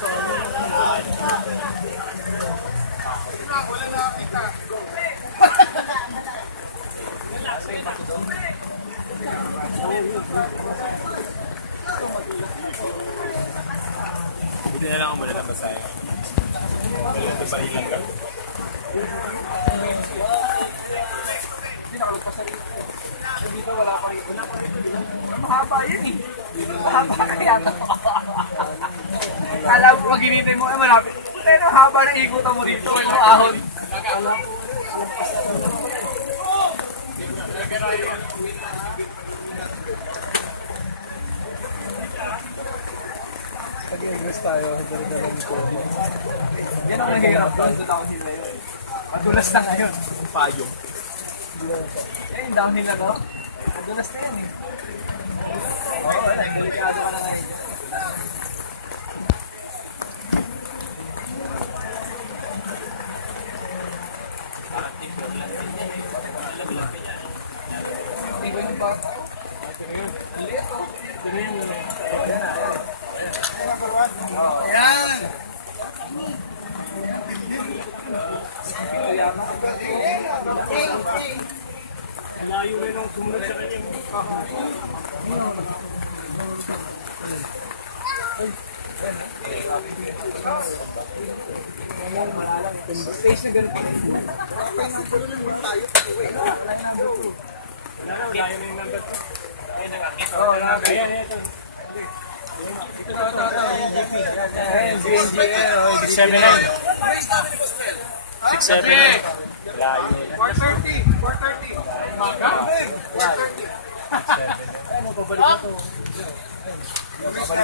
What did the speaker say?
Wala nakakita. Buti na lang ang wala ng basahin. Wala ng basahin lang ka. Hindi nakalagpas sa rito. Dito wala pa rin. Mahaba yun eh. Mahaba kaya ito. Alam mo, pag hinintay mo, malapit. Puta yun, haba ng ikutan mo dito. May mga ahon. Pag-ingress tayo, dala-dala nito. Yan ang mahirap doon sa downhill na yun. Madulas na ngayon. Payong. Eh, yung downhill na to. Madulas na yan eh. Oo, wala. Delikado ka na ngayon. Iba yung bag. Ang liit oh. Ayan! Layo rin ang sumunod sa kanya. Space na ganun. Layo na yung number 2. Oo, nakakita. Ayan, ito. Ito, GP. Ayan, GNG. Ayan, 679. 679. Layo. 430. 430. Maga? 430. Ayan, pabalik na to. Pabalik